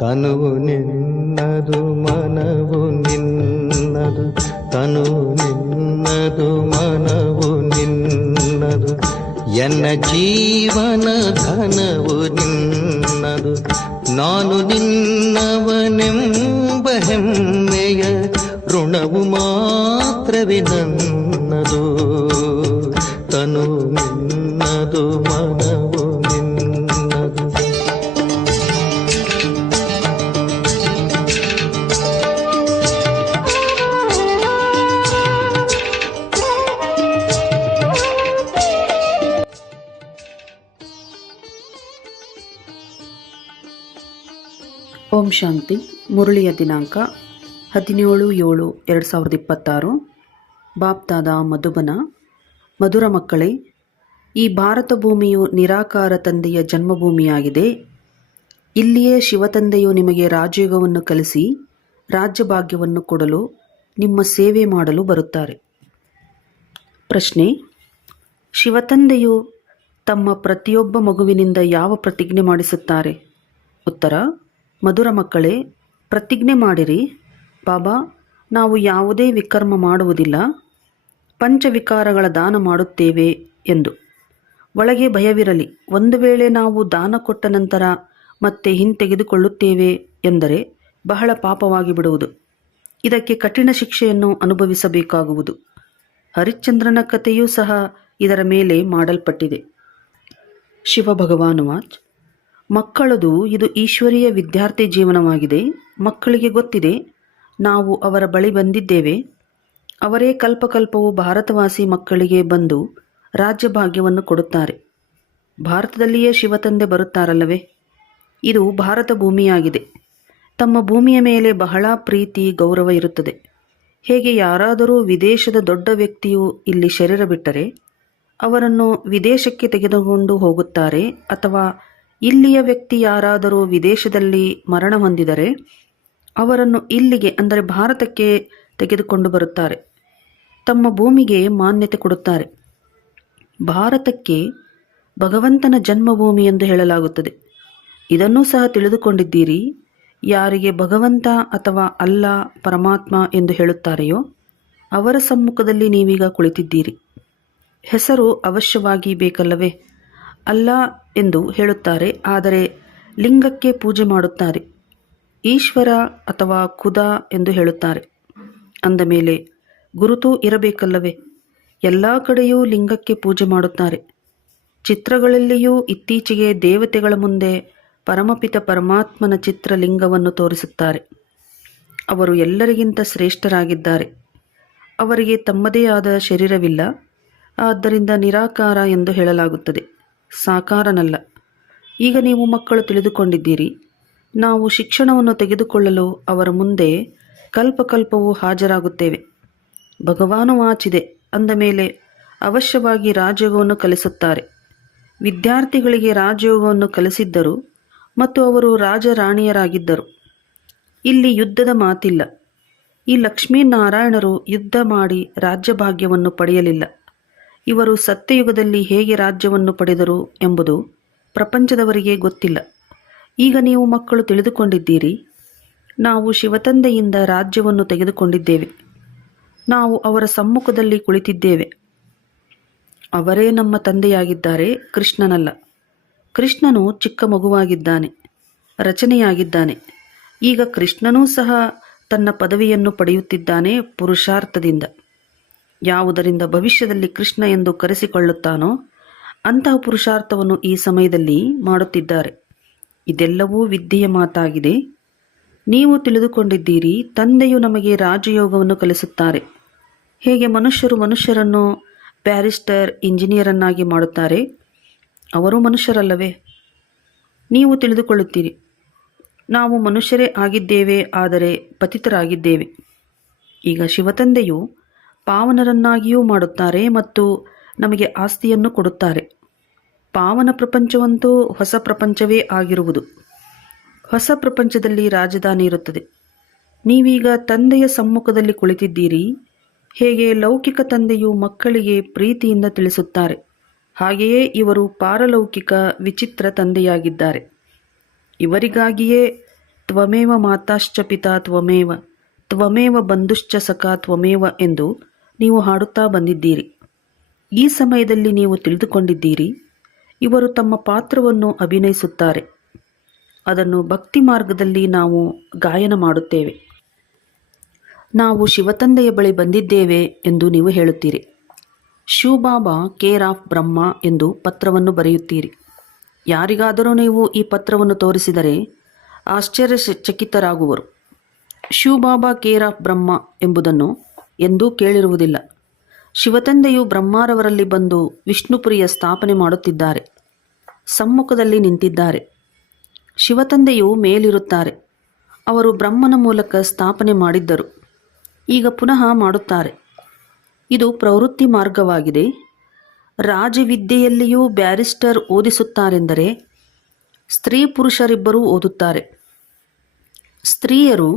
ತನುವು ನಿನ್ನದು ಮನವು ನಿನ್ನದು, ತನುವು ನಿನ್ನದು ಮನವು ನಿನ್ನದು, ಎನ್ನ ಜೀವನ ಧನವು ನಿನ್ನದು. ನಾನು ನಿನ್ನವನೆಂಬ ಹೆಮ್ಮೆಯ ಋಣವು ಮಾತ್ರವೇ ನನ್ನದು. ತನು ನಿನ್ನದು ಮನವು ನಿನ್ನದು. ಓಂ ಶಾಂತಿ. ಮುರಳಿಯ ದಿನಾಂಕ 17/7/2026. ಬಾಪ್ದಾದ ಮಧುಬನ. ಮಧುರ ಮಕ್ಕಳೇ, ಈ ಭಾರತ ಭೂಮಿಯು ನಿರಾಕಾರ ತಂದೆಯ ಜನ್ಮಭೂಮಿಯಾಗಿದೆ. ಇಲ್ಲಿಯೇ ಶಿವತಂದೆಯು ನಿಮಗೆ ರಾಜಯೋಗವನ್ನು ಕಲಿಸಿ ರಾಜ್ಯಭಾಗ್ಯವನ್ನು ಕೊಡಲು ನಿಮ್ಮ ಸೇವೆ ಮಾಡಲು ಬರುತ್ತಾರೆ. ಪ್ರಶ್ನೆ: ಶಿವತಂದೆಯು ತಮ್ಮ ಪ್ರತಿಯೊಬ್ಬ ಮಗುವಿನಿಂದ ಯಾವ ಪ್ರತಿಜ್ಞೆ ಮಾಡಿಸುತ್ತಾರೆ? ಉತ್ತರ: ಮಧುರ ಮಕ್ಕಳೇ, ಪ್ರತಿಜ್ಞೆ ಮಾಡಿರಿ, ಬಾಬಾ, ನಾವು ಯಾವುದೇ ವಿಕರ್ಮ ಮಾಡುವುದಿಲ್ಲ, ಪಂಚವಿಕಾರಗಳ ದಾನ ಮಾಡುತ್ತೇವೆ ಎಂದು. ಒಳಗೆ ಭಯವಿರಲಿ. ಒಂದು ವೇಳೆ ನಾವು ದಾನ ಕೊಟ್ಟ ನಂತರ ಮತ್ತೆ ಹಿಂತೆಗೆದುಕೊಳ್ಳುತ್ತೇವೆ ಎಂದರೆ ಬಹಳ ಪಾಪವಾಗಿ ಬಿಡುವುದು. ಇದಕ್ಕೆ ಕಠಿಣ ಶಿಕ್ಷೆಯನ್ನು ಅನುಭವಿಸಬೇಕಾಗುವುದು. ಹರಿಶ್ಚಂದ್ರನ ಕಥೆಯೂ ಸಹ ಇದರ ಮೇಲೆ ಮಾಡಲ್ಪಟ್ಟಿದೆ. ಶಿವ ಭಗವಾನುವಾಚ್: ಮಕ್ಕಳದು ಇದು ಈಶ್ವರೀಯ ವಿದ್ಯಾರ್ಥಿ ಜೀವನವಾಗಿದೆ. ಮಕ್ಕಳಿಗೆ ಗೊತ್ತಿದೆ, ನಾವು ಅವರ ಬಳಿ ಬಂದಿದ್ದೇವೆ. ಅವರೇ ಕಲ್ಪಕಲ್ಪವು ಭಾರತವಾಸಿ ಮಕ್ಕಳಿಗೆ ಬಂದು ರಾಜ್ಯಭಾಗ್ಯವನ್ನು ಕೊಡುತ್ತಾರೆ. ಭಾರತದಲ್ಲಿಯೇ ಶಿವತಂದೆ ಬರುತ್ತಾರಲ್ಲವೇ? ಇದು ಭಾರತ ಭೂಮಿಯಾಗಿದೆ. ತಮ್ಮ ಭೂಮಿಯ ಮೇಲೆ ಬಹಳ ಪ್ರೀತಿ ಗೌರವ ಇರುತ್ತದೆ. ಹೇಗೆ ಯಾರಾದರೂ ವಿದೇಶದ ದೊಡ್ಡ ವ್ಯಕ್ತಿಯು ಇಲ್ಲಿ ಶರೀರ ಬಿಟ್ಟರೆ ಅವರನ್ನು ವಿದೇಶಕ್ಕೆ ತೆಗೆದುಕೊಂಡು ಹೋಗುತ್ತಾರೆ, ಅಥವಾ ಇಲ್ಲಿಯ ವ್ಯಕ್ತಿ ಯಾರಾದರೂ ವಿದೇಶದಲ್ಲಿ ಮರಣ ಹೊಂದಿದರೆ ಅವರನ್ನು ಇಲ್ಲಿಗೆ ಅಂದರೆ ಭಾರತಕ್ಕೆ ತೆಗೆದುಕೊಂಡು ಬರುತ್ತಾರೆ. ತಮ್ಮ ಭೂಮಿಗೆ ಮಾನ್ಯತೆ ಕೊಡುತ್ತಾರೆ. ಭಾರತಕ್ಕೆ ಭಗವಂತನ ಜನ್ಮಭೂಮಿ ಎಂದು ಹೇಳಲಾಗುತ್ತದೆ. ಇದನ್ನೂ ಸಹ ತಿಳಿದುಕೊಂಡಿದ್ದೀರಿ. ಯಾರಿಗೆ ಭಗವಂತ ಅಥವಾ ಅಲ್ಲಾ ಪರಮಾತ್ಮ ಎಂದು ಹೇಳುತ್ತಾರೆಯೋ ಅವರ ಸಮ್ಮುಖದಲ್ಲಿ ನೀವೀಗ ಕುಳಿತಿದ್ದೀರಿ. ಹೆಸರು ಅವಶ್ಯವಾಗಿ ಬೇಕಲ್ಲವೇ? ಅಲ್ಲಾ ಎಂದು ಹೇಳುತ್ತಾರೆ, ಆದರೆ ಲಿಂಗಕ್ಕೆ ಪೂಜೆ ಮಾಡುತ್ತಾರೆ. ಈಶ್ವರ ಅಥವಾ ಖುದಾ ಎಂದು ಹೇಳುತ್ತಾರೆ. ಅಂದ ಮೇಲೆ ಗುರುತು ಇರಬೇಕಲ್ಲವೇ? ಎಲ್ಲ ಕಡೆಯೂ ಲಿಂಗಕ್ಕೆ ಪೂಜೆ ಮಾಡುತ್ತಾರೆ. ಚಿತ್ರಗಳಲ್ಲಿಯೂ ಇತ್ತೀಚೆಗೆ ದೇವತೆಗಳ ಮುಂದೆ ಪರಮಪಿತ ಪರಮಾತ್ಮನ ಚಿತ್ರಲಿಂಗವನ್ನು ತೋರಿಸುತ್ತಾರೆ. ಅವರು ಎಲ್ಲರಿಗಿಂತ ಶ್ರೇಷ್ಠರಾಗಿದ್ದಾರೆ. ಅವರಿಗೆ ತಮ್ಮದೇ ಆದ ಶರೀರವಿಲ್ಲ. ಆದ್ದರಿಂದ ನಿರಾಕಾರ ಎಂದು ಹೇಳಲಾಗುತ್ತದೆ, ಸಾಕಾರನಲ್ಲ. ಈಗ ನೀವು ಮಕ್ಕಳು ತಿಳಿದುಕೊಂಡಿದ್ದೀರಿ. ನಾವು ಶಿಕ್ಷಣವನ್ನು ತೆಗೆದುಕೊಳ್ಳಲು ಅವರ ಮುಂದೆ ಕಲ್ಪಕಲ್ಪವೂ ಹಾಜರಾಗುತ್ತೇವೆ. ಭಗವಾನು ವಾಚಿದೆ ಅಂದ ಮೇಲೆ ಅವಶ್ಯವಾಗಿ ರಾಜಯೋಗವನ್ನು ಕಲಿಸುತ್ತಾರೆ. ವಿದ್ಯಾರ್ಥಿಗಳಿಗೆ ರಾಜಯೋಗವನ್ನು ಕಲಿಸಿದ್ದರು ಮತ್ತು ಅವರು ರಾಜರಾಣಿಯರಾಗಿದ್ದರು. ಇಲ್ಲಿ ಯುದ್ಧದ ಮಾತಿಲ್ಲ. ಈ ಲಕ್ಷ್ಮೀನಾರಾಯಣರು ಯುದ್ಧ ಮಾಡಿ ರಾಜ್ಯಭಾಗ್ಯವನ್ನು ಪಡೆಯಲಿಲ್ಲ. ಇವರು ಸತ್ಯಯುಗದಲ್ಲಿ ಹೇಗೆ ರಾಜ್ಯವನ್ನು ಪಡೆದರು ಎಂಬುದು ಪ್ರಪಂಚದವರಿಗೆ ಗೊತ್ತಿಲ್ಲ. ಈಗ ನೀವು ಮಕ್ಕಳು ತಿಳಿದುಕೊಂಡಿದ್ದೀರಿ. ನಾವು ಶಿವತಂದೆಯಿಂದ ರಾಜ್ಯವನ್ನು ತೆಗೆದುಕೊಂಡಿದ್ದೇವೆ. ನಾವು ಅವರ ಸಮ್ಮುಖದಲ್ಲಿ ಕುಳಿತಿದ್ದೇವೆ. ಅವರೇ ನಮ್ಮ ತಂದೆಯಾಗಿದ್ದಾರೆ, ಕೃಷ್ಣನಲ್ಲ. ಕೃಷ್ಣನು ಚಿಕ್ಕ ಮಗುವಾಗಿದ್ದಾನೆ, ರಚನೆಯಾಗಿದ್ದಾನೆ. ಈಗ ಕೃಷ್ಣನೂ ಸಹ ತನ್ನ ಪದವಿಯನ್ನು ಪಡೆಯುತ್ತಿದ್ದಾನೆ ಪುರುಷಾರ್ಥದಿಂದ. ಯಾವುದರಿಂದ ಭವಿಷ್ಯದಲ್ಲಿ ಕೃಷ್ಣ ಎಂದು ಕರೆಸಿಕೊಳ್ಳುತ್ತಾನೋ ಅಂತಹ ಪುರುಷಾರ್ಥವನ್ನು ಈ ಸಮಯದಲ್ಲಿ ಮಾಡುತ್ತಿದ್ದಾರೆ. ಇದೆಲ್ಲವೂ ವಿದ್ಯೆಯ ಮಾತಾಗಿದೆ. ನೀವು ತಿಳಿದುಕೊಂಡಿದ್ದೀರಿ, ತಂದೆಯು ನಮಗೆ ರಾಜಯೋಗವನ್ನು ಕಲಿಸುತ್ತಾರೆ. ಹೇಗೆ ಮನುಷ್ಯರನ್ನು ಬ್ಯಾರಿಸ್ಟರ್, ಇಂಜಿನಿಯರನ್ನಾಗಿ ಮಾಡುತ್ತಾರೆ, ಅವರು ಮನುಷ್ಯರಲ್ಲವೇ? ನೀವು ತಿಳಿದುಕೊಳ್ಳುತ್ತೀರಿ, ನಾವು ಮನುಷ್ಯರೇ ಆಗಿದ್ದೇವೆ, ಆದರೆ ಪತಿತರಾಗಿದ್ದೇವೆ. ಈಗ ಶಿವತಂದೆಯು ಪಾವನರನ್ನಾಗಿಯೂ ಮಾಡುತ್ತಾರೆ ಮತ್ತು ನಮಗೆ ಆಸ್ತಿಯನ್ನು ಕೊಡುತ್ತಾರೆ. ಪಾವನ ಪ್ರಪಂಚವಂತೂ ಹೊಸ ಪ್ರಪಂಚವೇ ಆಗಿರುವುದು. ಹೊಸ ಪ್ರಪಂಚದಲ್ಲಿ ರಾಜಧಾನಿ ಇರುತ್ತದೆ. ನೀವೀಗ ತಂದೆಯ ಸಮ್ಮುಖದಲ್ಲಿ ಕುಳಿತಿದ್ದೀರಿ. ಹೇಗೆ ಲೌಕಿಕ ತಂದೆಯು ಮಕ್ಕಳಿಗೆ ಪ್ರೀತಿಯಿಂದ ತಿಳಿಸುತ್ತಾರೆ, ಹಾಗೆಯೇ ಇವರು ಪಾರಲೌಕಿಕ ವಿಚಿತ್ರ ತಂದೆಯಾಗಿದ್ದಾರೆ. ಇವರಿಗಾಗಿಯೇ ತ್ವಮೇವ ಮಾತಾಶ್ಚ ಪಿತಾ ತ್ವಮೇವ ತ್ವಮೇವ ಬಂಧುಶ್ಚ ಸಖಾ ತ್ವಮೇವ ಎಂದು ನೀವು ಹಾಡುತ್ತಾ ಬಂದಿದ್ದೀರಿ. ಈ ಸಮಯದಲ್ಲಿ ನೀವು ತಿಳಿದುಕೊಂಡಿದ್ದೀರಿ, ಇವರು ತಮ್ಮ ಪಾತ್ರವನ್ನು ಅಭಿನಯಿಸುತ್ತಾರೆ. ಅದನ್ನು ಭಕ್ತಿ ಮಾರ್ಗದಲ್ಲಿ ನಾವು ಗಾಯನ ಮಾಡುತ್ತೇವೆ. ನಾವು ಶಿವತಂದೆಯ ಬಳಿ ಬಂದಿದ್ದೇವೆ ಎಂದು ನೀವು ಹೇಳುತ್ತೀರಿ. ಶಿವಬಾಬಾ ಕೇರ್ ಆಫ್ ಬ್ರಹ್ಮ ಎಂದು ಪತ್ರವನ್ನು ಬರೆಯುತ್ತೀರಿ. ಯಾರಿಗಾದರೂ ನೀವು ಈ ಪತ್ರವನ್ನು ತೋರಿಸಿದರೆ ಆಶ್ಚರ್ಯಚಕಿತರಾಗುವರು. ಶಿವಬಾಬಾ ಕೇರ್ ಆಫ್ ಬ್ರಹ್ಮ ಎಂಬುದನ್ನು ಎಂದೂ ಕೇಳಿರುವುದಿಲ್ಲ. ಶಿವತಂದೆಯು ಬ್ರಹ್ಮಾರವರಲ್ಲಿ ಬಂದು ವಿಷ್ಣುಪುರಿಯ ಸ್ಥಾಪನೆ ಮಾಡುತ್ತಿದ್ದಾರೆ. ಸಮ್ಮುಖದಲ್ಲಿ ನಿಂತಿದ್ದಾರೆ. ಶಿವತಂದೆಯು ಮೇಲಿರುತ್ತಾರೆ. ಅವರು ಬ್ರಹ್ಮನ ಮೂಲಕ ಸ್ಥಾಪನೆ ಮಾಡಿದ್ದರು. ಈಗ ಪುನಃ ಮಾಡುತ್ತಾರೆ. ಇದು ಪ್ರವೃತ್ತಿ ಮಾರ್ಗವಾಗಿದೆ. ರಾಜವಿದ್ಯೆಯಲ್ಲಿಯೂ ಬ್ಯಾರಿಸ್ಟರ್ ಓದಿಸುತ್ತಾರೆಂದರೆ ಸ್ತ್ರೀ ಪುರುಷರಿಬ್ಬರೂ ಓದುತ್ತಾರೆ. ಸ್ತ್ರೀಯರು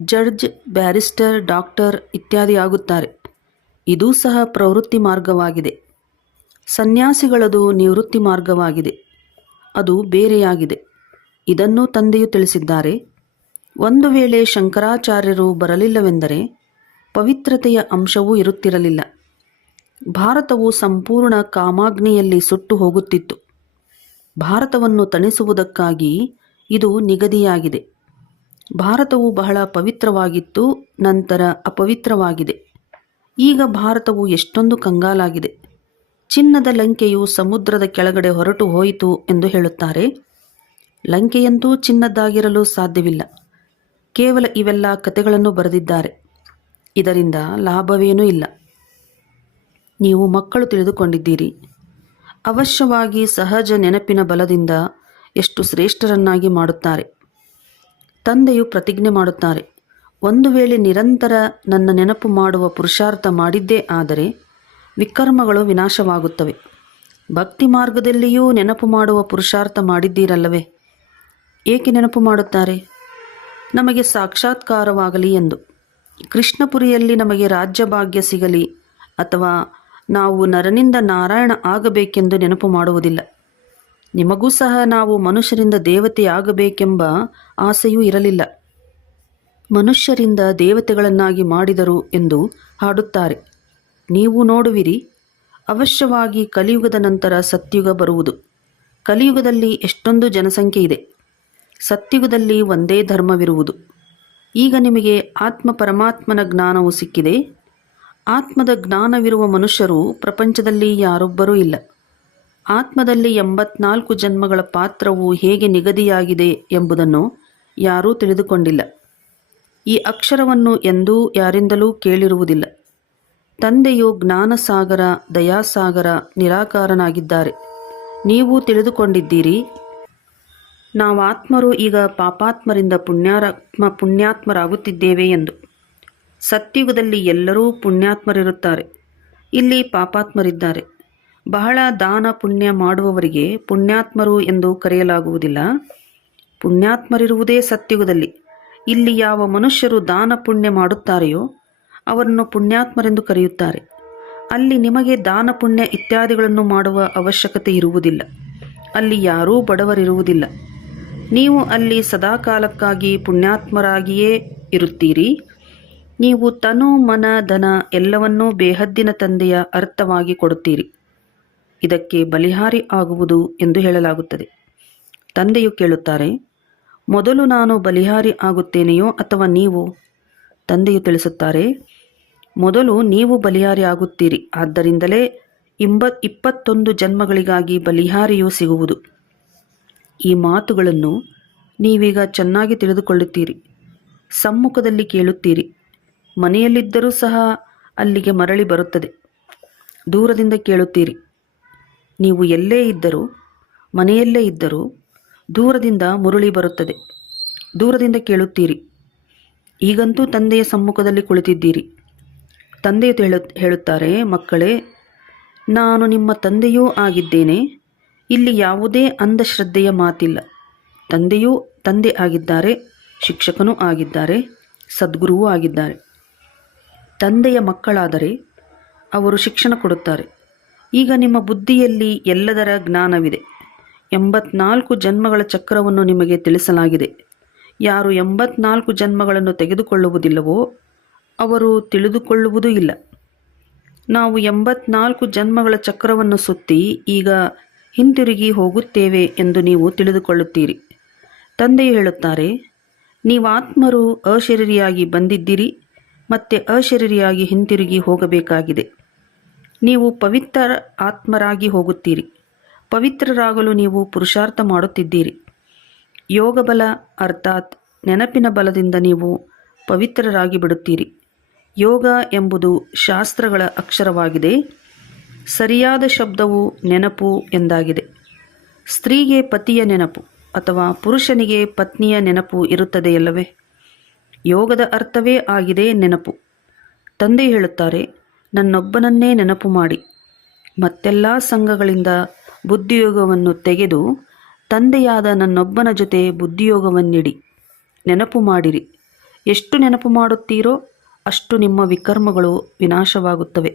ಜಡ್ಜ್, ಬ್ಯಾರಿಸ್ಟರ್, ಡಾಕ್ಟರ್ ಇತ್ಯಾದಿ ಆಗುತ್ತಾರೆ. ಇದೂ ಸಹ ಪ್ರವೃತ್ತಿ ಮಾರ್ಗವಾಗಿದೆ. ಸನ್ಯಾಸಿಗಳದು ನಿವೃತ್ತಿ ಮಾರ್ಗವಾಗಿದೆ. ಅದು ಬೇರೆಯಾಗಿದೆ. ಇದನ್ನು ತಂದೆಯು ತಿಳಿಸಿದ್ದಾರೆ. ಒಂದು ವೇಳೆ ಶಂಕರಾಚಾರ್ಯರು ಬರಲಿಲ್ಲವೆಂದರೆ ಪವಿತ್ರತೆಯ ಅಂಶವೂ ಇರುತ್ತಿರಲಿಲ್ಲ. ಭಾರತವು ಸಂಪೂರ್ಣ ಕಾಮಾಗ್ನಿಯಲ್ಲಿ ಸುಟ್ಟು ಹೋಗುತ್ತಿತ್ತು. ಭಾರತವನ್ನು ತಣಿಸುವುದಕ್ಕಾಗಿ ಇದು ನಿಗದಿಯಾಗಿದೆ. ಭಾರತವು ಬಹಳ ಪವಿತ್ರವಾಗಿತ್ತು, ನಂತರ ಅಪವಿತ್ರವಾಗಿದೆ. ಈಗ ಭಾರತವು ಎಷ್ಟೊಂದು ಕಂಗಾಲಾಗಿದೆ. ಚಿನ್ನದ ಲಂಕೆಯು ಸಮುದ್ರದ ಕೆಳಗಡೆ ಹೊರಟು ಹೋಯಿತು ಎಂದು ಹೇಳುತ್ತಾರೆ. ಲಂಕೆಯಂತೂ ಚಿನ್ನದ್ದಾಗಿರಲು ಸಾಧ್ಯವಿಲ್ಲ. ಕೇವಲ ಇವೆಲ್ಲ ಕಥೆಗಳನ್ನು ಬರೆದಿದ್ದಾರೆ. ಇದರಿಂದ ಲಾಭವೇನೂ ಇಲ್ಲ. ನೀವು ಮಕ್ಕಳು ತಿಳಿದುಕೊಂಡಿದ್ದೀರಿ. ಅವಶ್ಯವಾಗಿ ಸಹಜ ನೆನಪಿನ ಬಲದಿಂದ ಎಷ್ಟು ಶ್ರೇಷ್ಠರನ್ನಾಗಿ ಮಾಡುತ್ತಾರೆ. ತಂದೆಯು ಪ್ರತಿಜ್ಞೆ ಮಾಡುತ್ತಾರೆ, ಒಂದು ವೇಳೆ ನಿರಂತರ ನನ್ನ ನೆನಪು ಮಾಡುವ ಪುರುಷಾರ್ಥ ಮಾಡಿದ್ದೇ ಆದರೆ ವಿಕರ್ಮಗಳು ವಿನಾಶವಾಗುತ್ತವೆ. ಭಕ್ತಿ ಮಾರ್ಗದಲ್ಲಿಯೂ ನೆನಪು ಮಾಡುವ ಪುರುಷಾರ್ಥ ಮಾಡಿದ್ದೀರಲ್ಲವೇ? ಏಕೆ ನೆನಪು ಮಾಡುತ್ತಾರೆ? ನಮಗೆ ಸಾಕ್ಷಾತ್ಕಾರವಾಗಲಿ ಎಂದು. ಕೃಷ್ಣಪುರಿಯಲ್ಲಿ ನಮಗೆ ರಾಜ್ಯಭಾಗ್ಯ ಸಿಗಲಿ ಅಥವಾ ನಾವು ನರನಿಂದ ನಾರಾಯಣ ಆಗಬೇಕೆಂದು ನೆನಪು ಮಾಡುವುದಿಲ್ಲ. ನಿಮಗೂ ಸಹ ನಾವು ಮನುಷ್ಯರಿಂದ ದೇವತೆಯಾಗಬೇಕೆಂಬ ಆಸೆಯೂ ಇರಲಿಲ್ಲ. ಮನುಷ್ಯರಿಂದ ದೇವತೆಗಳನ್ನಾಗಿ ಮಾಡಿದರು ಎಂದು ಹಾಡುತ್ತಾರೆ. ನೀವು ನೋಡುವಿರಿ, ಅವಶ್ಯವಾಗಿ ಕಲಿಯುಗದ ನಂತರ ಸತ್ಯುಗ ಬರುವುದು. ಕಲಿಯುಗದಲ್ಲಿ ಎಷ್ಟೊಂದು ಜನಸಂಖ್ಯೆ ಇದೆ. ಸತ್ಯುಗದಲ್ಲಿ ಒಂದೇ ಧರ್ಮವಿರುವುದು. ಈಗ ನಿಮಗೆ ಆತ್ಮ ಪರಮಾತ್ಮನ ಜ್ಞಾನವು ಸಿಕ್ಕಿದೆ. ಆತ್ಮದ ಜ್ಞಾನವಿರುವ ಮನುಷ್ಯರು ಪ್ರಪಂಚದಲ್ಲಿ ಯಾರೊಬ್ಬರೂ ಇಲ್ಲ. ಆತ್ಮದಲ್ಲಿ 84 ಜನ್ಮಗಳ ಪಾತ್ರವು ಹೇಗೆ ನಿಗದಿಯಾಗಿದೆ ಎಂಬುದನ್ನು ಯಾರೂ ತಿಳಿದುಕೊಂಡಿಲ್ಲ. ಈ ಅಕ್ಷರವನ್ನು ಎಂದೂ ಯಾರಿಂದಲೂ ಕೇಳಿರುವುದಿಲ್ಲ. ತಂದೆಯು ಜ್ಞಾನಸಾಗರ, ದಯಾಸಾಗರ, ನಿರಾಕಾರನಾಗಿದ್ದಾರೆ. ನೀವು ತಿಳಿದುಕೊಂಡಿದ್ದೀರಿ, ನಾವು ಆತ್ಮರು ಈಗ ಪಾಪಾತ್ಮರಿಂದ ಪುಣ್ಯಾತ್ಮರಾಗುತ್ತಿದ್ದೇವೆ ಎಂದು. ಸತ್ಯುಗದಲ್ಲಿ ಎಲ್ಲರೂ ಪುಣ್ಯಾತ್ಮರಿರುತ್ತಾರೆ. ಇಲ್ಲಿ ಪಾಪಾತ್ಮರಿದ್ದಾರೆ. ಬಹಳ ದಾನ ಪುಣ್ಯ ಮಾಡುವವರಿಗೆ ಪುಣ್ಯಾತ್ಮರು ಎಂದು ಕರೆಯಲಾಗುವುದಿಲ್ಲ. ಪುಣ್ಯಾತ್ಮರಿರುವುದೇ ಸತ್ಯುಗದಲ್ಲಿ. ಇಲ್ಲಿ ಯಾವ ಮನುಷ್ಯರು ದಾನ ಪುಣ್ಯ ಮಾಡುತ್ತಾರೆಯೋ ಅವರನ್ನು ಪುಣ್ಯಾತ್ಮರೆಂದು ಕರೆಯುತ್ತಾರೆ. ಅಲ್ಲಿ ನಿಮಗೆ ದಾನ ಪುಣ್ಯ ಇತ್ಯಾದಿಗಳನ್ನು ಮಾಡುವ ಅವಶ್ಯಕತೆ ಇರುವುದಿಲ್ಲ. ಅಲ್ಲಿ ಯಾರೂ ಬಡವರಿರುವುದಿಲ್ಲ. ನೀವು ಅಲ್ಲಿ ಸದಾಕಾಲಕ್ಕಾಗಿ ಪುಣ್ಯಾತ್ಮರಾಗಿಯೇ ಇರುತ್ತೀರಿ. ನೀವು ತನು, ಮನ, ಧನ ಎಲ್ಲವನ್ನೂ ಬೇಹದ್ದಿನ ತಂದೆಯ ಅರ್ಥವಾಗಿ ಕೊಡುತ್ತೀರಿ. ಇದಕ್ಕೆ ಬಲಿಹಾರಿ ಆಗುವುದು ಎಂದು ಹೇಳಲಾಗುತ್ತದೆ. ತಂದೆಯು ಕೇಳುತ್ತಾರೆ, ಮೊದಲು ನಾನು ಬಲಿಹಾರಿ ಆಗುತ್ತೇನೆಯೋ ಅಥವಾ ನೀವು? ತಂದೆಯು ತಿಳಿಸುತ್ತಾರೆ, ಮೊದಲು ನೀವು ಬಲಿಹಾರಿ ಆಗುತ್ತೀರಿ. ಆದ್ದರಿಂದಲೇ 21 ಜನ್ಮಗಳಿಗಾಗಿ ಬಲಿಹಾರಿಯೂ ಸಿಗುವುದು. ಈ ಮಾತುಗಳನ್ನು ನೀವೀಗ ಚೆನ್ನಾಗಿ ತಿಳಿದುಕೊಳ್ಳುತ್ತೀರಿ. ಸಮ್ಮುಖದಲ್ಲಿ ಕೇಳುತ್ತೀರಿ. ಮನೆಯಲ್ಲಿದ್ದರೂ ಸಹ ಅಲ್ಲಿಗೆ ಮರಳಿ ಬರುತ್ತದೆ. ದೂರದಿಂದ ಕೇಳುತ್ತೀರಿ. ನೀವು ಎಲ್ಲೇ ಇದ್ದರೂ, ಮನೆಯಲ್ಲೇ ಇದ್ದರೂ ದೂರದಿಂದ ಮುರುಳಿ ಬರುತ್ತದೆ. ದೂರದಿಂದ ಕೇಳುತ್ತೀರಿ. ಈಗಂತೂ ತಂದೆಯ ಸಮ್ಮುಖದಲ್ಲಿ ಕುಳಿತಿದ್ದೀರಿ. ತಂದೆಯು ಹೇಳುತ್ತಾರೆ, ಮಕ್ಕಳೇ, ನಾನು ನಿಮ್ಮ ತಂದೆಯೂ ಆಗಿದ್ದೇನೆ. ಇಲ್ಲಿ ಯಾವುದೇ ಅಂಧಶ್ರದ್ಧೆಯ ಮಾತಿಲ್ಲ. ತಂದೆಯೂ ತಂದೆ ಆಗಿದ್ದಾರೆ, ಶಿಕ್ಷಕನೂ ಆಗಿದ್ದಾರೆ, ಸದ್ಗುರುವೂ ಆಗಿದ್ದಾರೆ. ತಂದೆಯ ಮಕ್ಕಳಾದರೆ ಅವರು ಶಿಕ್ಷಣ ಕೊಡುತ್ತಾರೆ. ಈಗ ನಿಮ್ಮ ಬುದ್ಧಿಯಲ್ಲಿ ಎಲ್ಲದರ ಜ್ಞಾನವಿದೆ. 84 ಜನ್ಮಗಳ ಚಕ್ರವನ್ನು ನಿಮಗೆ ತಿಳಿಸಲಾಗಿದೆ. ಯಾರು 84 ಜನ್ಮಗಳನ್ನು ತೆಗೆದುಕೊಳ್ಳುವುದಿಲ್ಲವೋ ಅವರು ತಿಳಿದುಕೊಳ್ಳುವುದೂ ಇಲ್ಲ. ನಾವು 84 ಜನ್ಮಗಳ ಚಕ್ರವನ್ನು ಸುತ್ತಿ ಈಗ ಹಿಂತಿರುಗಿ ಹೋಗುತ್ತೇವೆ ಎಂದು ನೀವು ತಿಳಿದುಕೊಳ್ಳುತ್ತೀರಿ. ತಂದೆಯು ಹೇಳುತ್ತಾರೆ, ನೀವಾತ್ಮರು ಅಶರೀರಿಯಾಗಿ ಬಂದಿದ್ದೀರಿ, ಮತ್ತೆ ಅಶರೀರಿಯಾಗಿ ಹಿಂತಿರುಗಿ ಹೋಗಬೇಕಾಗಿದೆ. ನೀವು ಪವಿತ್ರ ಆತ್ಮರಾಗಿ ಹೋಗುತ್ತೀರಿ. ಪವಿತ್ರರಾಗಲು ನೀವು ಪುರುಷಾರ್ಥ ಮಾಡುತ್ತಿದ್ದೀರಿ. ಯೋಗ ಬಲ ಅರ್ಥಾತ್ ನೆನಪಿನ ಬಲದಿಂದ ನೀವು ಪವಿತ್ರರಾಗಿ ಬಿಡುತ್ತೀರಿ. ಯೋಗ ಎಂಬುದು ಶಾಸ್ತ್ರಗಳ ಅಕ್ಷರವಾಗಿದೆ. ಸರಿಯಾದ ಶಬ್ದವು ನೆನಪು ಎಂದಾಗಿದೆ. ಸ್ತ್ರೀಗೆ ಪತಿಯ ನೆನಪು ಅಥವಾ ಪುರುಷನಿಗೆ ಪತ್ನಿಯ ನೆನಪು ಇರುತ್ತದೆಯಲ್ಲವೇ? ಯೋಗದ ಅರ್ಥವೇ ಆಗಿದೆ ನೆನಪು. ತಂದೆ ಹೇಳುತ್ತಾರೆ, ನನ್ನೊಬ್ಬನನ್ನೇ ನೆನಪು ಮಾಡಿ. ಮತ್ತೆಲ್ಲ ಸಂಘಗಳಿಂದ ಬುದ್ಧಿಯೋಗವನ್ನು ತೆಗೆದು ತಂದೆಯಾದ ನನ್ನೊಬ್ಬನ ಜೊತೆ ಬುದ್ಧಿಯೋಗವನ್ನಿಡಿ. ನೆನಪು ಮಾಡಿರಿ. ಎಷ್ಟು ನೆನಪು ಮಾಡುತ್ತೀರೋ ಅಷ್ಟು ನಿಮ್ಮ ವಿಕರ್ಮಗಳು ವಿನಾಶವಾಗುತ್ತವೆ.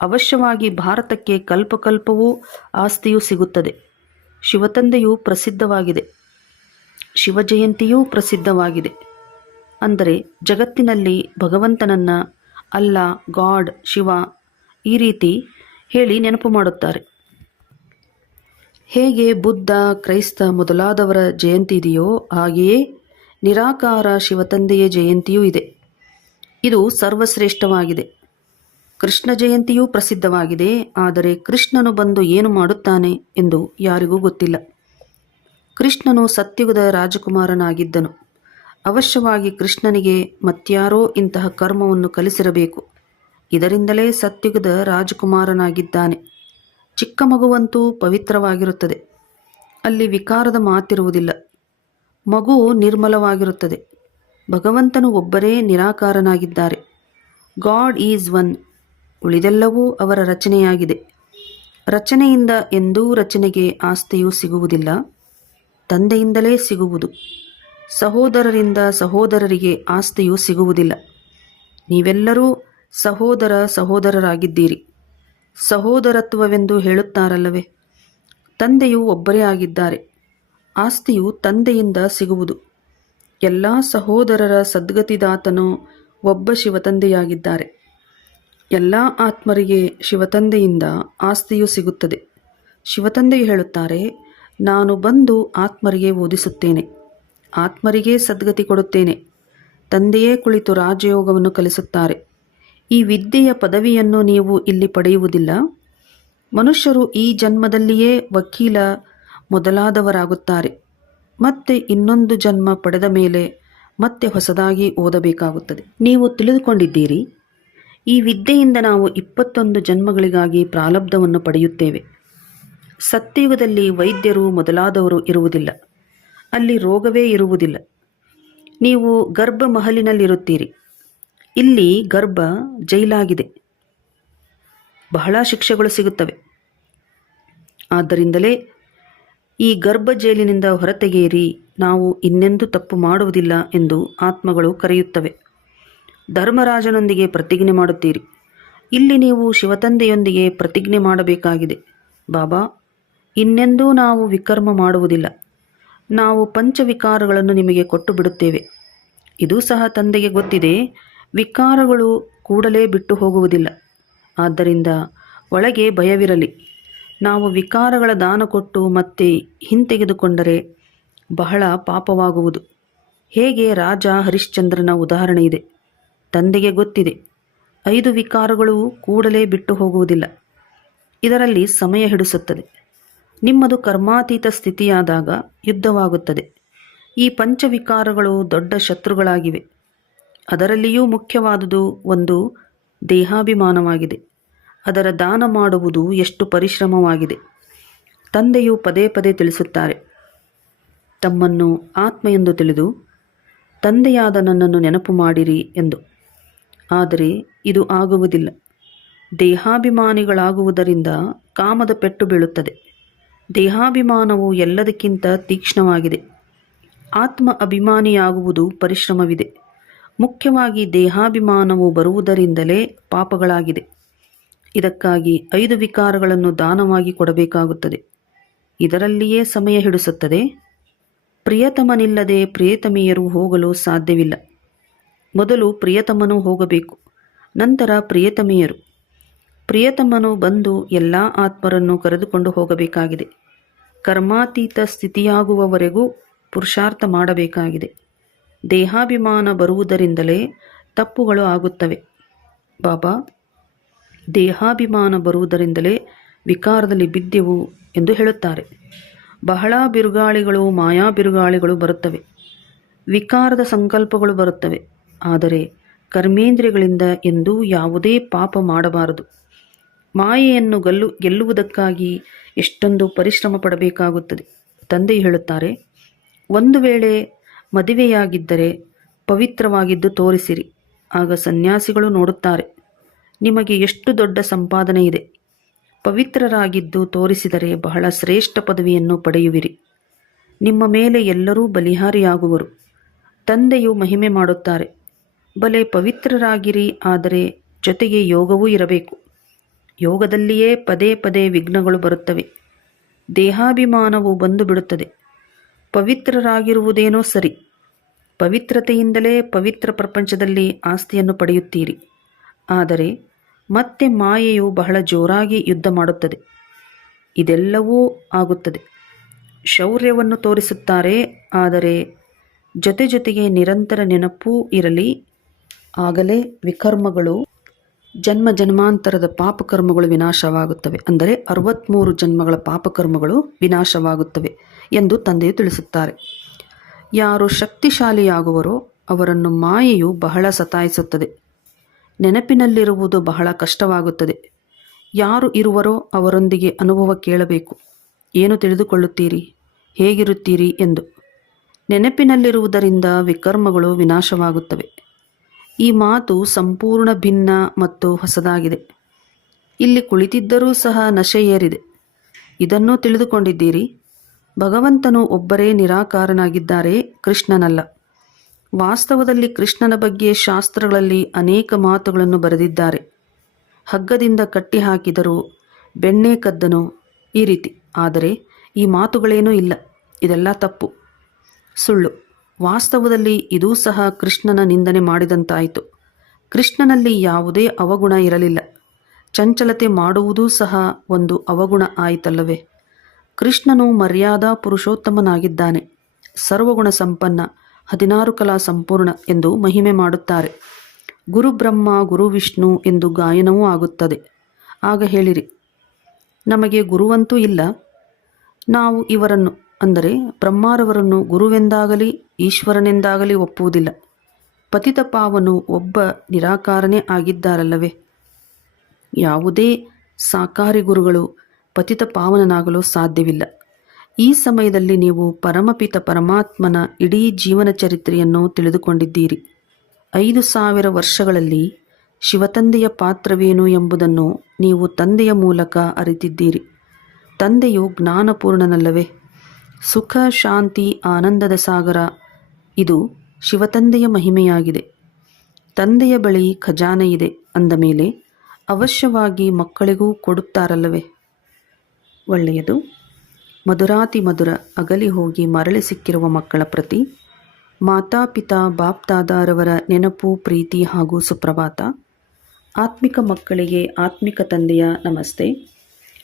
ಅವಶ್ಯವಾಗಿ ಭಾರತಕ್ಕೆ ಕಲ್ಪಕಲ್ಪವೂ ಆಸ್ತಿಯೂ ಸಿಗುತ್ತದೆ. ಶಿವತಂದೆಯೂ ಪ್ರಸಿದ್ಧವಾಗಿದೆ. ಶಿವಜಯಂತಿಯೂ ಪ್ರಸಿದ್ಧವಾಗಿದೆ. ಅಂದರೆ ಜಗತ್ತಿನಲ್ಲಿ ಭಗವಂತನನ್ನು ಅಲ್ಲಾ, ಗಾಡ್, ಶಿವ ಈ ರೀತಿ ಹೇಳಿ ನೆನಪು ಮಾಡುತ್ತಾರೆ. ಹೇಗೆ ಬುದ್ಧ, ಕ್ರೈಸ್ತ ಮೊದಲಾದವರ ಜಯಂತಿ ಇದೆಯೋ ಹಾಗೆಯೇ ನಿರಾಕಾರ ಶಿವತಂದೆಯ ಜಯಂತಿಯೂ ಇದೆ. ಇದು ಸರ್ವಶ್ರೇಷ್ಠವಾಗಿದೆ. ಕೃಷ್ಣ ಜಯಂತಿಯೂ ಪ್ರಸಿದ್ಧವಾಗಿದೆ. ಆದರೆ ಕೃಷ್ಣನು ಬಂದು ಏನು ಮಾಡುತ್ತಾನೆ ಎಂದು ಯಾರಿಗೂ ಗೊತ್ತಿಲ್ಲ. ಕೃಷ್ಣನು ಸತ್ಯುಗದ ರಾಜಕುಮಾರನಾಗಿದ್ದನು. ಅವಶ್ಯವಾಗಿ ಕೃಷ್ಣನಿಗೆ ಮತ್ಯಾರೋ ಇಂತಹ ಕರ್ಮವನ್ನು ಕಲಿಸಿರಬೇಕು. ಇದರಿಂದಲೇ ಸತ್ಯುಗದ ರಾಜಕುಮಾರನಾಗಿದ್ದಾನೆ. ಚಿಕ್ಕ ಮಗುವಂತೂ ಪವಿತ್ರವಾಗಿರುತ್ತದೆ. ಅಲ್ಲಿ ವಿಕಾರದ ಮಾತಿರುವುದಿಲ್ಲ. ಮಗು ನಿರ್ಮಲವಾಗಿರುತ್ತದೆ. ಭಗವಂತನು ಒಬ್ಬರೇ ನಿರಾಕಾರನಾಗಿದ್ದಾರೆ. God is one. ಉಳಿದೆಲ್ಲವೂ ಅವರ ರಚನೆಯಾಗಿದೆ. ರಚನೆಯಿಂದ ಎಂದೂ ರಚನೆಗೆ ಆಸ್ತಿಯೂ ಸಿಗುವುದಿಲ್ಲ. ತಂದೆಯಿಂದಲೇ ಸಿಗುವುದು. ಸಹೋದರರಿಂದ ಸಹೋದರರಿಗೆ ಆಸ್ತಿಯೂ ಸಿಗುವುದಿಲ್ಲ. ನೀವೆಲ್ಲರೂ ಸಹೋದರರಾಗಿದ್ದೀರಿ. ಸಹೋದರತ್ವವೆಂದು ಹೇಳುತ್ತಾರಲ್ಲವೇ? ತಂದೆಯು ಒಬ್ಬರೇ ಆಗಿದ್ದಾರೆ. ಆಸ್ತಿಯು ತಂದೆಯಿಂದ ಸಿಗುವುದು. ಎಲ್ಲ ಸಹೋದರರ ಸದ್ಗತಿದಾತನು ಒಬ್ಬ ಶಿವತಂದೆಯಾಗಿದ್ದಾರೆ. ಎಲ್ಲ ಆತ್ಮರಿಗೆ ಶಿವತಂದೆಯಿಂದ ಆಸ್ತಿಯು ಸಿಗುತ್ತದೆ. ಶಿವತಂದೆಯು ಹೇಳುತ್ತಾರೆ, ನಾನು ಬಂದು ಆತ್ಮರಿಗೆ ಓದಿಸುತ್ತೇನೆ, ಆತ್ಮರಿಗೆ ಸದ್ಗತಿ ಕೊಡುತ್ತೇನೆ. ತಂದೆಯೇ ಕುಳಿತು ರಾಜಯೋಗವನ್ನು ಕಲಿಸುತ್ತಾರೆ. ಈ ವಿದ್ಯೆಯ ಪದವಿಯನ್ನು ನೀವು ಇಲ್ಲಿ ಪಡೆಯುವುದಿಲ್ಲ. ಮನುಷ್ಯರು ಈ ಜನ್ಮದಲ್ಲಿಯೇ ವಕೀಲ ಮೊದಲಾದವರಾಗುತ್ತಾರೆ. ಮತ್ತೆ ಇನ್ನೊಂದು ಜನ್ಮ ಪಡೆದ ಮೇಲೆ ಮತ್ತೆ ಹೊಸದಾಗಿ ಓದಬೇಕಾಗುತ್ತದೆ. ನೀವು ತಿಳಿದುಕೊಂಡಿದ್ದೀರಿ, ಈ ವಿದ್ಯೆಯಿಂದ ನಾವು 21 ಜನ್ಮಗಳಿಗಾಗಿ ಪ್ರಾರಬ್ಧವನ್ನು ಪಡೆಯುತ್ತೇವೆ. ಸತ್ಯಯುಗದಲ್ಲಿ ವೈದ್ಯರು ಮೊದಲಾದವರು ಇರುವುದಿಲ್ಲ. ಅಲ್ಲಿ ರೋಗವೇ ಇರುವುದಿಲ್ಲ. ನೀವು ಗರ್ಭ ಮಹಲಿನಲ್ಲಿರುತ್ತೀರಿ. ಇಲ್ಲಿ ಗರ್ಭ ಜೈಲಾಗಿದೆ. ಬಹಳ ಶಿಕ್ಷೆಗಳು ಸಿಗುತ್ತವೆ. ಆದ್ದರಿಂದಲೇ ಈ ಗರ್ಭ ಜೈಲಿನಿಂದ ಹೊರತೆಗೆಯಿರಿ, ನಾವು ಇನ್ನೆಂದೂ ತಪ್ಪು ಮಾಡುವುದಿಲ್ಲ ಎಂದು ಆತ್ಮಗಳು ಕರೆಯುತ್ತವೆ. ಧರ್ಮರಾಜನೊಂದಿಗೆ ಪ್ರತಿಜ್ಞೆ ಮಾಡುತ್ತೀರಿ. ಇಲ್ಲಿ ನೀವು ಶಿವತಂದೆಯೊಂದಿಗೆ ಪ್ರತಿಜ್ಞೆ ಮಾಡಬೇಕಾಗಿದೆ. ಬಾಬಾ, ಇನ್ನೆಂದೂ ನಾವು ವಿಕರ್ಮ ಮಾಡುವುದಿಲ್ಲ. ನಾವು ಪಂಚವಿಕಾರಗಳನ್ನು ನಿಮಗೆ ಕೊಟ್ಟು ಬಿಡುತ್ತೇವೆ. ಇದು ಸಹ ತಂದೆಗೆ ಗೊತ್ತಿದೆ. ವಿಕಾರಗಳು ಕೂಡಲೇ ಬಿಟ್ಟು ಹೋಗುವುದಿಲ್ಲ. ಆದ್ದರಿಂದ ಒಳಗೆ ಭಯವಿರಲಿ. ನಾವು ವಿಕಾರಗಳ ದಾನ ಕೊಟ್ಟು ಮತ್ತೆ ಹಿಂತೆಗೆದುಕೊಂಡರೆ ಬಹಳ ಪಾಪವಾಗುವುದು. ಹೇಗೆ ರಾಜ ಹರಿಶ್ಚಂದ್ರನ ಉದಾಹರಣೆ ಇದೆ. ತಂದೆಗೆ ಗೊತ್ತಿದೆ 5 ವಿಕಾರಗಳು ಕೂಡಲೇ ಬಿಟ್ಟು ಹೋಗುವುದಿಲ್ಲ. ಇದರಲ್ಲಿ ಸಮಯ ಹಿಡಿಸುತ್ತದೆ. ನಿಮ್ಮದು ಕರ್ಮಾತೀತ ಸ್ಥಿತಿಯಾದಾಗ ಯುದ್ಧವಾಗುತ್ತದೆ. ಈ ಪಂಚವಿಕಾರಗಳು ದೊಡ್ಡ ಶತ್ರುಗಳಾಗಿವೆ. ಅದರಲ್ಲಿಯೂ ಮುಖ್ಯವಾದುದು ಒಂದು ದೇಹಾಭಿಮಾನವಾಗಿದೆ. ಅದರ ದಾನ ಮಾಡುವುದು ಎಷ್ಟು ಪರಿಶ್ರಮವಾಗಿದೆ. ತಂದೆಯು ಪದೇ ಪದೇ ತಿಳಿಸುತ್ತಾರೆ, ತಮ್ಮನ್ನು ಆತ್ಮ ಎಂದು ತಿಳಿದು ತಂದೆಯಾದ ನನ್ನನ್ನು ನೆನಪು ಮಾಡಿರಿ ಎಂದು. ಆದರೆ ಇದು ಆಗುವುದಿಲ್ಲ. ದೇಹಾಭಿಮಾನಿಗಳಾಗುವುದರಿಂದ ಕಾಮದ ಪೆಟ್ಟು ಬೀಳುತ್ತದೆ. ದೇಹಾಭಿಮಾನವು ಎಲ್ಲದಕ್ಕಿಂತ ತೀಕ್ಷ್ಣವಾಗಿದೆ. ಆತ್ಮ ಅಭಿಮಾನಿಯಾಗುವುದು ಪರಿಶ್ರಮವಿದೆ. ಮುಖ್ಯವಾಗಿ ದೇಹಾಭಿಮಾನವು ಬರುವುದರಿಂದಲೇ ಪಾಪಗಳಾಗಿದೆ. ಇದಕ್ಕಾಗಿ 5 ವಿಕಾರಗಳನ್ನು ದಾನವಾಗಿ ಕೊಡಬೇಕಾಗುತ್ತದೆ. ಇದರಲ್ಲಿಯೇ ಸಮಯ ಹಿಡಿಸುತ್ತದೆ. ಪ್ರಿಯತಮನಿಲ್ಲದೆ ಪ್ರಿಯತಮೆಯರು ಹೋಗಲು ಸಾಧ್ಯವಿಲ್ಲ. ಮೊದಲು ಪ್ರಿಯತಮನು ಹೋಗಬೇಕು, ನಂತರ ಪ್ರಿಯತಮೆಯರು. ಪ್ರಿಯತಮನು ಬಂದು ಎಲ್ಲ ಆತ್ಮರನ್ನು ಕರೆದುಕೊಂಡು ಹೋಗಬೇಕಾಗಿದೆ. ಕರ್ಮಾತೀತ ಸ್ಥಿತಿಯಾಗುವವರೆಗೂ ಪುರುಷಾರ್ಥ ಮಾಡಬೇಕಾಗಿದೆ. ದೇಹಾಭಿಮಾನ ಬರುವುದರಿಂದಲೇ ತಪ್ಪುಗಳು ಆಗುತ್ತವೆ. ಬಾಬಾ, ದೇಹಾಭಿಮಾನ ಬರುವುದರಿಂದಲೇ ವಿಕಾರದಲ್ಲಿ ಬಿದ್ದೆವು ಎಂದು ಹೇಳುತ್ತಾರೆ. ಬಹಳ ಬಿರುಗಾಳಿಗಳು, ಮಾಯಾ ಬಿರುಗಾಳಿಗಳು ಬರುತ್ತವೆ, ವಿಕಾರದ ಸಂಕಲ್ಪಗಳು ಬರುತ್ತವೆ. ಆದರೆ ಕರ್ಮೇಂದ್ರಿಯಗಳಿಂದ ಎಂದೂ ಯಾವುದೇ ಪಾಪ ಮಾಡಬಾರದು. ಮಾಯೆಯನ್ನು ಗೆಲ್ಲುವುದಕ್ಕಾಗಿ ಎಷ್ಟೊಂದು ಪರಿಶ್ರಮ ಪಡಬೇಕಾಗುತ್ತದೆ. ತಂದೆಯು ಹೇಳುತ್ತಾರೆ, ಒಂದು ವೇಳೆ ಮದುವೆಯಾಗಿದ್ದರೆ ಪವಿತ್ರವಾಗಿದ್ದು ತೋರಿಸಿರಿ. ಆಗ ಸನ್ಯಾಸಿಗಳು ನೋಡುತ್ತಾರೆ ನಿಮಗೆ ಎಷ್ಟು ದೊಡ್ಡ ಸಂಪಾದನೆ ಇದೆ. ಪವಿತ್ರರಾಗಿದ್ದು ತೋರಿಸಿದರೆ ಬಹಳ ಶ್ರೇಷ್ಠ ಪದವಿಯನ್ನು ಪಡೆಯುವಿರಿ. ನಿಮ್ಮ ಮೇಲೆ ಎಲ್ಲರೂ ಬಲಿಹಾರಿಯಾಗುವರು. ತಂದೆಯು ಮಹಿಮೆ ಮಾಡುತ್ತಾರೆ, ಬಲೆ ಪವಿತ್ರರಾಗಿರಿ, ಆದರೆ ಜೊತೆಗೆ ಯೋಗವೂ ಇರಬೇಕು. ಯೋಗದಲ್ಲಿಯೇ ಪದೇ ಪದೇ ವಿಘ್ನಗಳು ಬರುತ್ತವೆ. ದೇಹಾಭಿಮಾನವು ಬಂದು ಬಿಡುತ್ತದೆ. ಪವಿತ್ರರಾಗಿರುವುದೇನೋ ಸರಿ, ಪವಿತ್ರತೆಯಿಂದಲೇ ಪವಿತ್ರ ಪ್ರಪಂಚದಲ್ಲಿ ಆಸ್ತಿಯನ್ನು ಪಡೆಯುತ್ತೀರಿ. ಆದರೆ ಮತ್ತೆ ಮಾಯೆಯು ಬಹಳ ಜೋರಾಗಿ ಯುದ್ಧ ಮಾಡುತ್ತದೆ. ಇದೆಲ್ಲವೂ ಆಗುತ್ತದೆ. ಶೌರ್ಯವನ್ನು ತೋರಿಸುತ್ತಾರೆ, ಆದರೆ ಜೊತೆಗೆ ನಿರಂತರ ನೆನಪೂ ಇರಲಿ. ಆಗಲೇ ವಿಕರ್ಮಗಳು, ಜನ್ಮಾಂತರದ ಪಾಪಕರ್ಮಗಳು ವಿನಾಶವಾಗುತ್ತವೆ. ಅಂದರೆ 63 ಜನ್ಮಗಳ ಪಾಪಕರ್ಮಗಳು ವಿನಾಶವಾಗುತ್ತವೆ ಎಂದು ತಂದೆಯು ತಿಳಿಸುತ್ತಾರೆ. ಯಾರು ಶಕ್ತಿಶಾಲಿಯಾಗುವರೋ ಅವರನ್ನು ಮಾಯೆಯು ಬಹಳ ಸತಾಯಿಸುತ್ತದೆ. ನೆನಪಿನಲ್ಲಿರುವುದು ಬಹಳ ಕಷ್ಟವಾಗುತ್ತದೆ. ಯಾರು ಇರುವರೋ ಅವರೊಂದಿಗೆ ಅನುಭವ ಕೇಳಬೇಕು. ಏನು ತಿಳಿದುಕೊಳ್ಳುತ್ತೀರಿ, ಹೇಗಿರುತ್ತೀರಿ ಎಂದು. ನೆನಪಿನಲ್ಲಿರುವುದರಿಂದ ವಿಕರ್ಮಗಳು ವಿನಾಶವಾಗುತ್ತವೆ. ಈ ಮಾತು ಸಂಪೂರ್ಣ ಭಿನ್ನ ಮತ್ತು ಹೊಸದಾಗಿದೆ. ಇಲ್ಲಿ ಕುಳಿತಿದ್ದರೂ ಸಹ ನಶೆ ಏರಿದೆ. ಇದನ್ನೂ ತಿಳಿದುಕೊಂಡಿದ್ದೀರಿ. ಭಗವಂತನು ಒಬ್ಬರೇ ನಿರಾಕಾರನಾಗಿದ್ದಾರೆ, ಕೃಷ್ಣನಲ್ಲ. ವಾಸ್ತವದಲ್ಲಿ ಕೃಷ್ಣನ ಬಗ್ಗೆ ಶಾಸ್ತ್ರಗಳಲ್ಲಿ ಅನೇಕ ಮಾತುಗಳನ್ನು ಬರೆದಿದ್ದಾರೆ. ಹಗ್ಗದಿಂದ ಕಟ್ಟಿ ಹಾಕಿದರು, ಬೆಣ್ಣೆ ಕದ್ದನು, ಈ ರೀತಿ. ಆದರೆ ಈ ಮಾತುಗಳೇನೂ ಇಲ್ಲ. ಇದೆಲ್ಲ ತಪ್ಪು, ಸುಳ್ಳು. ವಾಸ್ತವದಲ್ಲಿ ಇದೂ ಸಹ ಕೃಷ್ಣನ ನಿಂದನೆ ಮಾಡಿದಂತಾಯಿತು. ಕೃಷ್ಣನಲ್ಲಿ ಯಾವುದೇ ಅವಗುಣ ಇರಲಿಲ್ಲ. ಚಂಚಲತೆ ಮಾಡುವುದೂ ಸಹ ಒಂದು ಅವಗುಣ ಆಯಿತಲ್ಲವೇ? ಕೃಷ್ಣನು ಮರ್ಯಾದಾ ಪುರುಷೋತ್ತಮನಾಗಿದ್ದಾನೆ, ಸರ್ವಗುಣ ಸಂಪನ್ನ, 16 ಕಲಾ ಸಂಪೂರ್ಣ ಎಂದು ಮಹಿಮೆ ಮಾಡುತ್ತಾರೆ. ಗುರು ಬ್ರಹ್ಮ, ಗುರು ವಿಷ್ಣು ಎಂದು ಗಾಯನವೂ ಆಗುತ್ತದೆ. ಆಗ ಹೇಳಿರಿ, ನಮಗೆ ಗುರುವಂತೂ ಇಲ್ಲ. ನಾವು ಇವರನ್ನು, ಅಂದರೆ ಬ್ರಹ್ಮಾರವರನ್ನು ಗುರುವೆಂದಾಗಲಿ ಈಶ್ವರನೆಂದಾಗಲಿ ಒಪ್ಪುವುದಿಲ್ಲ. ಪತಿತ ಪಾವನು ಒಬ್ಬ ನಿರಾಕಾರನೇ ಆಗಿದ್ದಾರಲ್ಲವೇ? ಯಾವುದೇ ಸಾಕಾರಿ ಗುರುಗಳು ಪತಿತ ಪಾವನನಾಗಲು ಸಾಧ್ಯವಿಲ್ಲ. ಈ ಸಮಯದಲ್ಲಿ ನೀವು ಪರಮಪಿತ ಪರಮಾತ್ಮನ ಇಡೀ ಜೀವನ ಚರಿತ್ರೆಯನ್ನು ತಿಳಿದುಕೊಂಡಿದ್ದೀರಿ. 5000 ವರ್ಷಗಳಲ್ಲಿ ಶಿವತಂದೆಯ ಪಾತ್ರವೇನು ಎಂಬುದನ್ನು ನೀವು ತಂದೆಯ ಮೂಲಕ ಅರಿತಿದ್ದೀರಿ. ತಂದೆಯು ಜ್ಞಾನಪೂರ್ಣನಲ್ಲವೇ? ಸುಖ, ಶಾಂತಿ, ಆನಂದದ ಸಾಗರ, ಇದು ಶಿವತಂದೆಯ ಮಹಿಮೆಯಾಗಿದೆ. ತಂದೆಯ ಬಳಿ ಖಜಾನೆ ಇದೆ ಅಂದ ಮೇಲೆ ಅವಶ್ಯವಾಗಿ ಮಕ್ಕಳಿಗೂ ಕೊಡುತ್ತಾರಲ್ಲವೇ? ಒಳ್ಳೆಯದು. ಮಧುರಾತಿ ಮಧುರ ಅಗಲಿ ಹೋಗಿ ಮರಳಿ ಸಿಕ್ಕಿರುವ ಮಕ್ಕಳ ಪ್ರತಿ ಮಾತಾಪಿತಾ ಬಾಪ್ದಾದಾರವರ ನೆನಪು, ಪ್ರೀತಿ ಹಾಗೂ ಸುಪ್ರಭಾತ. ಆತ್ಮಿಕ ಮಕ್ಕಳಿಗೆ ಆತ್ಮಿಕ ತಂದೆಯ ನಮಸ್ತೆ.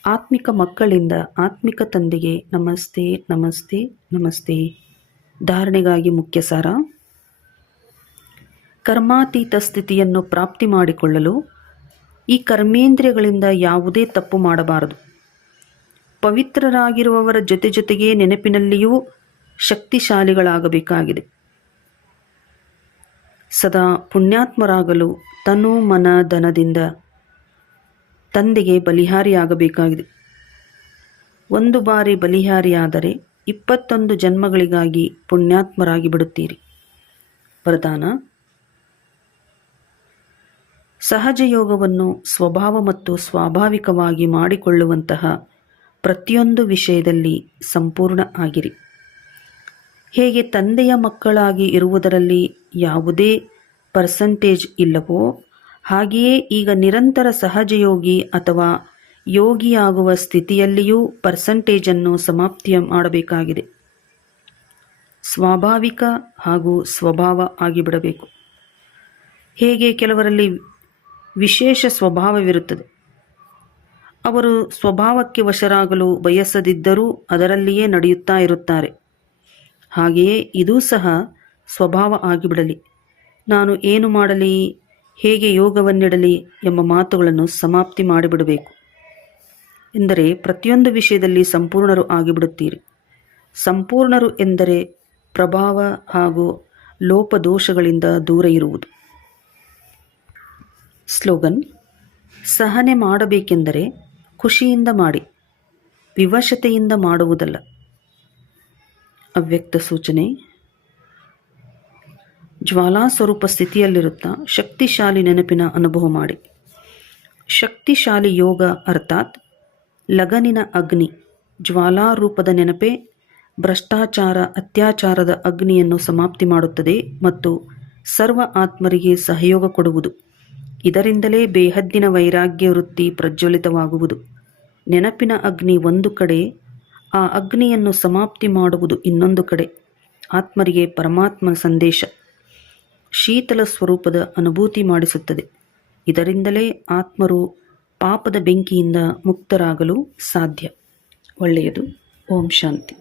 ಆತ್ಮಿಕ ಮಕ್ಕಳಿಂದ ಆತ್ಮಿಕ ತಂದೆಗೆ ನಮಸ್ತೆ, ನಮಸ್ತೆ, ನಮಸ್ತೆ. ಧಾರಣೆಗಾಗಿ ಮುಖ್ಯ ಸಾರ: ಕರ್ಮಾತೀತ ಸ್ಥಿತಿಯನ್ನು ಪ್ರಾಪ್ತಿ ಮಾಡಿಕೊಳ್ಳಲು ಈ ಕರ್ಮೇಂದ್ರಿಯಗಳಿಂದ ಯಾವುದೇ ತಪ್ಪು ಮಾಡಬಾರದು. ಪವಿತ್ರರಾಗಿರುವವರ ಜೊತೆಗೆ ನೆನಪಿನಲ್ಲಿಯೂ ಶಕ್ತಿಶಾಲಿಗಳಾಗಬೇಕಾಗಿದೆ. ಸದಾ ಪುಣ್ಯಾತ್ಮರಾಗಲು ತನು ಮನ ಧನದಿಂದ ತಂದೆಗೆ ಬಲಿಹಾರಿಯಾಗಬೇಕಾಗಿದೆ. ಒಂದು ಬಾರಿ ಬಲಿಹಾರಿಯಾದರೆ 21 ಜನ್ಮಗಳಿಗಾಗಿ ಪುಣ್ಯಾತ್ಮರಾಗಿ ಬಿಡುತ್ತೀರಿ. ವರದಾನ: ಸಹಜ ಯೋಗವನ್ನು ಸ್ವಭಾವ ಮತ್ತು ಸ್ವಾಭಾವಿಕವಾಗಿ ಮಾಡಿಕೊಳ್ಳುವಂತಹ ಪ್ರತಿಯೊಂದು ವಿಷಯದಲ್ಲಿ ಸಂಪೂರ್ಣ ಆಗಿರಿ. ಹೇಗೆ ತಂದೆಯ ಮಕ್ಕಳಾಗಿ ಇರುವುದರಲ್ಲಿ ಯಾವುದೇ ಪರ್ಸೆಂಟೇಜ್ ಇಲ್ಲವೋ, ಹಾಗೆಯೇ ಈಗ ನಿರಂತರ ಸಹಜಯೋಗಿ ಅಥವಾ ಯೋಗಿಯಾಗುವ ಸ್ಥಿತಿಯಲ್ಲಿಯೂ ಪರ್ಸೆಂಟೇಜನ್ನು ಸಮಾಪ್ತಿ ಮಾಡಬೇಕಾಗಿದೆ. ಸ್ವಾಭಾವಿಕ ಹಾಗೂ ಸ್ವಭಾವ ಆಗಿಬಿಡಬೇಕು. ಹೇಗೆ ಕೆಲವರಲ್ಲಿ ವಿಶೇಷ ಸ್ವಭಾವವಿರುತ್ತದೆ, ಅವರು ಸ್ವಭಾವಕ್ಕೆ ವಶರಾಗಲು ಬಯಸದಿದ್ದರೂ ಅದರಲ್ಲಿಯೇ ನಡೆಯುತ್ತಾ ಇರುತ್ತಾರೆ. ಹಾಗೆಯೇ ಇದೂ ಸಹ ಸ್ವಭಾವ ಆಗಿಬಿಡಲಿ. ನಾನು ಏನು ಮಾಡಲಿ, ಹೇಗೆ ಯೋಗವನ್ನಿಡಲಿ ಎಂಬ ಮಾತುಗಳನ್ನು ಸಮಾಪ್ತಿ ಮಾಡಿಬಿಡಬೇಕು. ಎಂದರೆ ಪ್ರತಿಯೊಂದು ವಿಷಯದಲ್ಲಿ ಸಂಪೂರ್ಣರು ಆಗಿಬಿಡುತ್ತೀರಿ. ಸಂಪೂರ್ಣರು ಎಂದರೆ ಪ್ರಭಾವ ಹಾಗೂ ಲೋಪದೋಷಗಳಿಂದ ದೂರ ಇರುವುದು. ಸ್ಲೋಗನ್: ಸಹನೆ ಮಾಡಬೇಕೆಂದರೆ ಖುಷಿಯಿಂದ ಮಾಡಿ, ವಿವಶತೆಯಿಂದ ಮಾಡುವುದಲ್ಲ. ಅವ್ಯಕ್ತ ಸೂಚನೆ: ಜ್ವಾಲಾ ಸ್ವರೂಪ ಸ್ಥಿತಿಯಲ್ಲಿರುತ್ತಾ ಶಕ್ತಿಶಾಲಿ ನೆನಪಿನ ಅನುಭವ ಮಾಡಿ. ಶಕ್ತಿಶಾಲಿ ಯೋಗ ಅರ್ಥಾತ್ ಲಗನಿನ ಅಗ್ನಿ, ಜ್ವಾಲಾರೂಪದ ನೆನಪೇ ಭ್ರಷ್ಟಾಚಾರ ಅತ್ಯಾಚಾರದ ಅಗ್ನಿಯನ್ನು ಸಮಾಪ್ತಿ ಮಾಡುತ್ತದೆ ಮತ್ತು ಸರ್ವ ಆತ್ಮರಿಗೆ ಸಹಯೋಗ ಕೊಡುವುದು. ಇದರಿಂದಲೇ ಬೇಹದ್ದಿನ ವೈರಾಗ್ಯ ವೃತ್ತಿ ಪ್ರಜ್ವಲಿತವಾಗುವುದು. ನೆನಪಿನ ಅಗ್ನಿ ಒಂದು ಕಡೆ, ಆ ಅಗ್ನಿಯನ್ನು ಸಮಾಪ್ತಿ ಮಾಡುವುದು ಇನ್ನೊಂದು ಕಡೆ. ಆತ್ಮರಿಗೆ ಪರಮಾತ್ಮನ ಸಂದೇಶ ಶೀತಲ ಸ್ವರೂಪದ ಅನುಭೂತಿ ಮಾಡಿಸುತ್ತದೆ. ಇದರಿಂದಲೇ ಆತ್ಮರು ಪಾಪದ ಬೆಂಕಿಯಿಂದ ಮುಕ್ತರಾಗಲು ಸಾಧ್ಯ. ಒಳ್ಳೆಯದು. ಓಂ ಶಾಂತಿ.